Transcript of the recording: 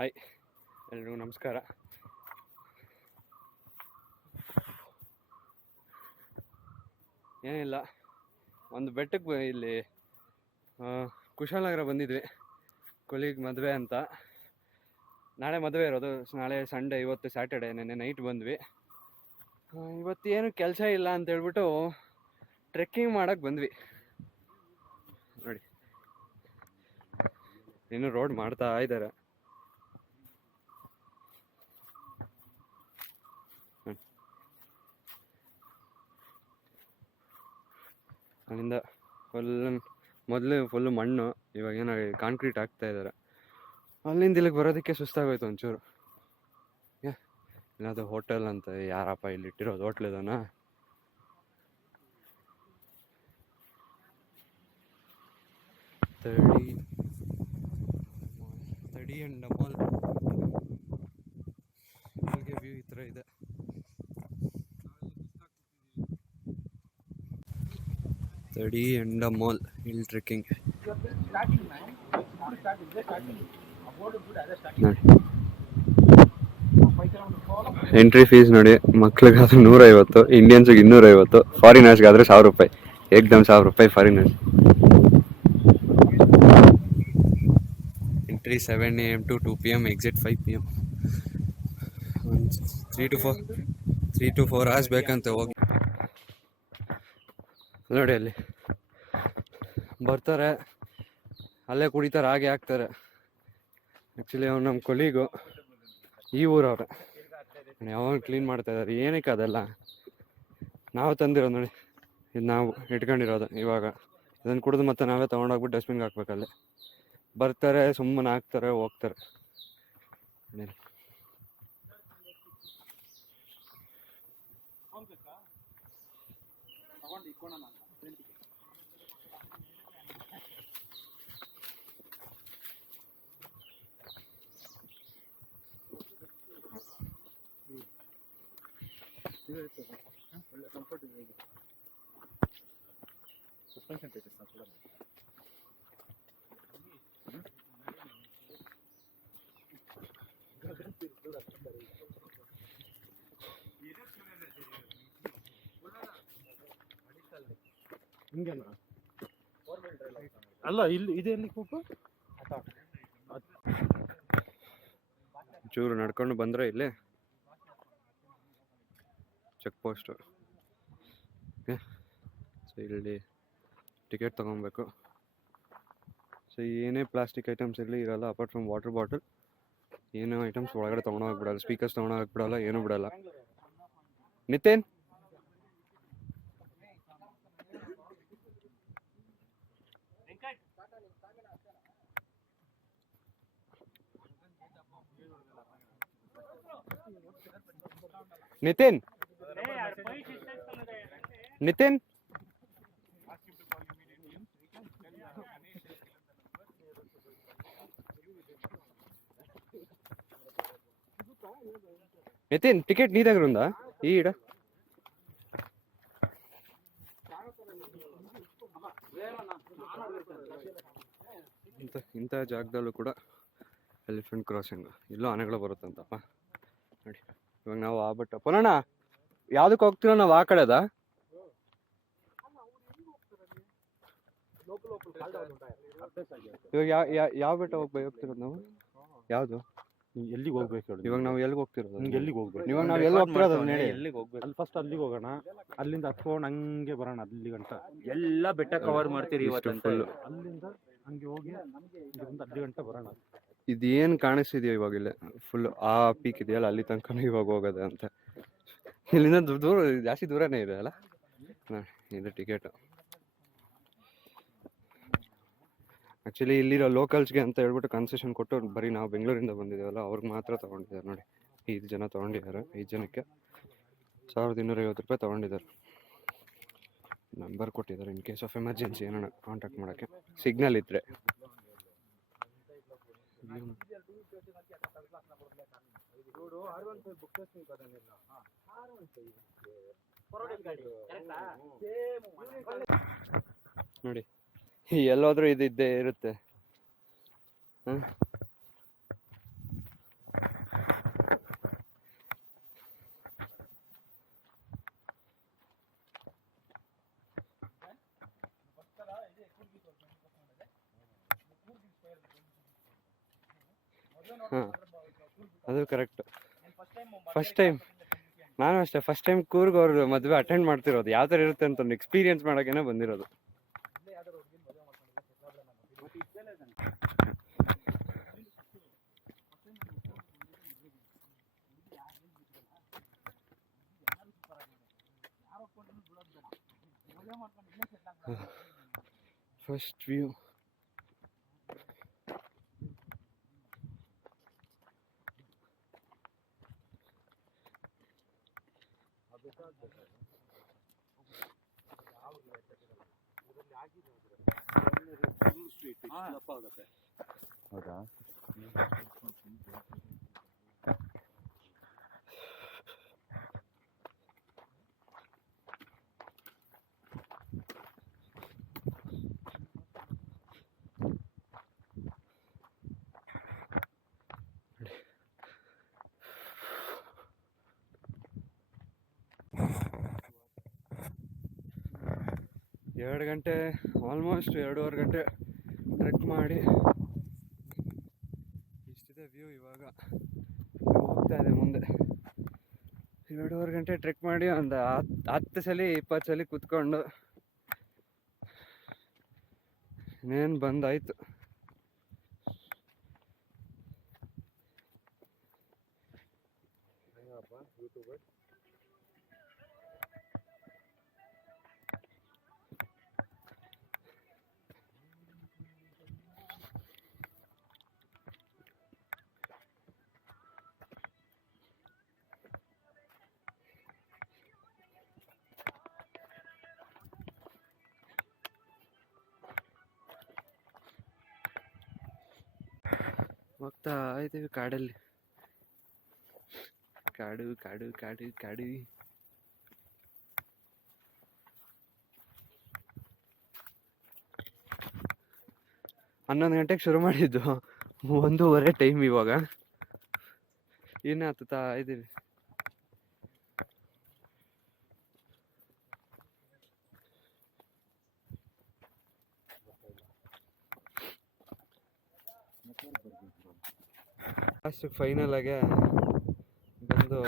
Hi, ಎಲ್ರಿಗೂ ನಮಸ್ಕಾರ. ಏನಿಲ್ಲ, ಒಂದು ಬೆಟ್ಟಕ್ಕೆ ಇಲ್ಲಿ ಕುಶಾಲನಗರ ಬಂದಿದ್ವಿ. ಕೊಲೀಗ್ ಮದುವೆ ಅಂತ. ನಾಳೆ ಮದುವೆ ಇರೋದು, ನಾಳೆ ಸಂಡೇ, ಇವತ್ತು ಸ್ಯಾಟರ್ಡೆ. ನೆನ್ನೆ ನೈಟ್ ಬಂದ್ವಿ. ಇವತ್ತು ಏನು ಕೆಲಸ ಇಲ್ಲ ಅಂತ ಹೇಳ್ಬಿಟ್ಟು ಟ್ರೆಕ್ಕಿಂಗ್ ಮಾಡಕ್ಕೆ ಬಂದ್ವಿ. ನೋಡಿ, ಇನ್ನು ರೋಡ್ ಮಾಡ್ತಾ ಇದ್ದಾರೆ. ಅಲ್ಲಿಂದ ಫುಲ್ಲು ಮಣ್ಣು, ಇವಾಗ ಏನೋ ಕಾಂಕ್ರೀಟ್ ಹಾಕ್ತಾ ಇದ್ದಾರೆ. ಅಲ್ಲಿಂದ ಇಲ್ಲಿಗೆ ಬರೋದಕ್ಕೆ ಸುಸ್ತಾಗೋಯ್ತು ಒಂಚೂರು. ಏನಾದ್ರು ಹೋಟೆಲ್ ಅಂತ, ಯಾರಪ್ಪ ಇಲ್ಲಿ ಇಟ್ಟಿರೋದು ಹೋಟ್ಲ್ ಇದನ್ನ? ತಡಿ ಅಂಡ್ ಮಾಲ್ ವ್ಯೂ ಈ ಥರ ಇದೆ. ತಡಿ and mall hill trekking. Entry fees ನೋಡಿ, ಮಕ್ಳಿಗಾದ್ರೆ 150, ಇಂಡಿಯನ್ಸ್ಗೆ 250, ಫಾರಿನರ್ಸ್ಗಾದ್ರೆ 1000 ರೂಪಾಯಿ. ಏಕ್ದಮ್ 1000 ರೂಪಾಯಿ foreigners. Entry 7 AM to 2 PM, exit 5 PM. 3 to 4 hours ಬೇಕಂತ ಹೋಗಿ. ನೋಡಿ, ಅಲ್ಲಿ ಬರ್ತಾರೆ, ಅಲ್ಲೇ ಕುಡಿತಾರೆ, ಹಾಗೆ ಹಾಕ್ತಾರೆ. ಆ್ಯಕ್ಚುಲಿ ಅವ್ನು ನಮ್ಮ ಕೊಲೀಗು, ಈ ಊರವ್ರೆ. ಯಾವಾಗ ಕ್ಲೀನ್ ಮಾಡ್ತಾ ಇದ್ದಾರೆ. ಏನಕ್ಕೆ ಅದೆಲ್ಲ? ನಾವು ತಂದಿರೋದು ನೋಡಿ, ಇದು ನಾವು ಇಟ್ಕೊಂಡಿರೋದು. ಇವಾಗ ಇದನ್ನು ಕುಡಿದು ಮತ್ತೆ ನಾವೇ ತೊಗೊಂಡೋಗ್ಬಿಟ್ಟು ಡಸ್ಟ್ಬಿನ್ಗೆ ಹಾಕ್ಬೇಕಲ್ಲಿ. ಬರ್ತಾರೆ, ಸುಮ್ಮನೆ ಹಾಕ್ತಾರೆ, ಹೋಗ್ತಾರೆ. ಒಳ್ಳೆ ಕಂಫರ್ಟ್ ಇದೆ. ಸಸ್ಪೆನ್ಷನ್ ಟೈಪ್ ಇದೆ. ಹಿಂಗೇನಾ? ಅಲ್ಲ, ಇಲ್ಲಿ ಇದೆ. ಎಲ್ಲಿ ಕೂಪು ಚೂರು ನಡ್ಕೊಂಡು ಬಂದರೆ ಇಲ್ಲಿ ಚೆಕ್ ಪೋಸ್ಟು. ಸೊ ಇಲ್ಲಿ ಟಿಕೆಟ್ ತೊಗೊಬೇಕು. ಸೊ ಏನೇ ಪ್ಲಾಸ್ಟಿಕ್ ಐಟಮ್ಸ್ ಇರಲಿ ಇರಲ್ಲ, ಅಪಾರ್ಟ್ ಫ್ರಮ್ ವಾಟರ್ ಬಾಟಲ್. ಏನೋ ಐಟಮ್ಸ್ ಒಳಗಡೆ ತೊಗೊಂಡೋಗ್ಬಿಡಲ್ಲ. ಸ್ಪೀಕರ್ಸ್ ತೊಗೊಂಡೋಗ್ಬಿಡಲ್ಲ, ಏನೂ ಬಿಡಲ್ಲ. ನಿತಿನ್, ನಿತಿನ್, ನಿತಿನ್, నితిన్ టికెట్ నీ దగ్గర ఉందా? ఈడ ಇಂಥ ಜಾಗದಲ್ಲೂ ಕೂಡ ಎಲಿಫೆಂಟ್ ಕ್ರಾಸಿಂಗ್. ಇಲ್ಲೂ ಆನೆಗಳು ಬರುತ್ತಂತಪ್ಪ. ನೋಡಿ, ಇವಾಗ ನಾವು ಆಗ್ಬಿಟ್ಟು ಪುನಃ ಯಾವ್ದಕ್ಕೆ ಹೋಗ್ತೀರೋ ನಾವು? ಆ ಕಡೆದ ಇವಾಗ ಯಾವ ಬೆಟ್ಟ ಹೋಗ್ತಿರೋದು ನಾವು? ಯಾವುದು? ಎಲ್ಲಿಗೆ ಹೋಗ್ಬೇಕು ಹೇಳಿ? ಇವಾಗ ನಾವು ಎಲ್ಲಿಗೆ ಹೋಗ್ತಿರೋದು? ನಿಮ್ಗೆ ಎಲ್ಲಿಗೆ ಹೋಗ್ಬೇಕು? ಇವಾಗ ನಾವು ಎಲ್ಲಿ ಹೋಗ್ತಿರೋದು? ಎಲ್ಲಿಗೆ ಹೋಗ್ಬೇಕು? ಅಲ್ಲಿ ಫಸ್ಟ್ ಅಲ್ಲಿಗೆ ಹೋಗೋಣ, ಅಲ್ಲಿಂದ ಹತ್ಕೊಂಡು ಹಂಗೆ ಬರೋಣ. ಅಲ್ಲಿ ಗಂಟ ಎಲ್ಲ ಬೆಟ್ಟ ಕವರ್ ಮಾಡ್ತೀರಿ ಇವತ್ತು ಫುಲ್. ಅಲ್ಲಿಂದ ಹಂಗೆ ಹೋಗಿ ಇಲ್ಲಿಂದ ಅಲ್ಲಿ ಗಂಟ ಬರೋಣ. ಇದೇನು ಕಾಣಿಸ್ತಿದೆಯೋ ಇವಾಗ ಇಲ್ಲೇ ಫುಲ್ ಆ ಪೀಕ್ ಇದೆಯಲ್ಲ, ಅಲ್ಲಿ ತನಕ ಇವಾಗ ಹೋಗೋದೆ ಅಂತ. ಇಲ್ಲಿಂದ ದೂರ, ಜಾಸ್ತಿ ದೂರನೇ ಇದೆ ಅಲ್ಲ. ಇದು ಟಿಕೆಟು. ಆ್ಯಕ್ಚುಲಿ ಇಲ್ಲಿರೋ ಲೋಕಲ್ಸ್ಗೆ ಅಂತ ಹೇಳ್ಬಿಟ್ಟು ಕನ್ಸೆಷನ್ ಕೊಟ್ಟು, ಬರೀ ನಾವು ಬೆಂಗಳೂರಿಂದ ಬಂದಿದ್ದೇವಲ್ಲ ಅವ್ರಿಗೆ ಮಾತ್ರ ತೊಗೊಂಡಿದ್ದಾರೆ. ನೋಡಿ, 5 ಜನ ತೊಗೊಂಡಿದ್ದಾರೆ. 5 ಜನಕ್ಕೆ 1250 ರೂಪಾಯಿ ತೊಗೊಂಡಿದ್ದಾರೆ. ನಂಬರ್ ಕೊಟ್ಟಿದ್ದಾರೆ, ಇನ್ ಕೇಸ್ ಆಫ್ ಎಮರ್ಜೆನ್ಸಿ ಏನಾರ ಕಾಂಟ್ಯಾಕ್ಟ್ ಮಾಡೋಕ್ಕೆ, ಸಿಗ್ನಲ್ ಇದ್ದರೆ. ನೋಡಿ, ಎಲ್ಲೋದ್ರೂ ಇದ್ದೇ ಇರುತ್ತೆ. ಹಾಂ ಅದು ಕರೆಕ್ಟ್. ಫಸ್ಟ್ ಟೈಮ್ ನಾನು ಅಷ್ಟೇ ಫಸ್ಟ್ ಟೈಮ್ ಕೂರ್ಗ್ ಅವ್ರ ಮದುವೆ ಅಟೆಂಡ್ ಮಾಡ್ತಿರೋದು. ಯಾವ ಥರ ಇರುತ್ತೆ ಅಂತ ಒಂದು ಎಕ್ಸ್ಪೀರಿಯನ್ಸ್ ಮಾಡೋಕ್ಕೇನೆ ಬಂದಿರೋದು. ಫಸ್ಟ್ ವ್ಯೂ ಹೌದಾ? ಎರಡು ಗಂಟೆ ಆಲ್ಮೋಸ್ಟ್ 2.5 ಗಂಟೆ ಟ್ರೆಕ್ ಮಾಡಿ ಇಷ್ಟಿದೆ ವ್ಯೂ. ಇವಾಗ ಹೋಗ್ತಾ ಇದೆ ಮುಂದೆ. 2.5 ಗಂಟೆ ಟ್ರೆಕ್ ಮಾಡಿ ಒಂದು 10 ಸಲ 20 ಸಲ ಕೂತ್ಕೊಂಡು ಇನ್ನೇನು ಬಂದಾಯ್ತು. ಹೋಗ್ತಾ ಇದ್ದೀವಿ ಕಾಡಲ್ಲಿ. ಕಾಡು ಕಾಡು ಕಾಡು ಕಾಡು. 11 ಗಂಟೆಗೆ ಶುರು ಮಾಡಿದ್ದು, 1:30 ಟೈಮ್ ಇವಾಗ. ಇನ್ನು ಹತ್ತುತ್ತಾ ಇದ್ದೀವಿ. ಲಾಸ್ಟ್ ಫೈನಲ್ ಆಗಿ ಬಂದು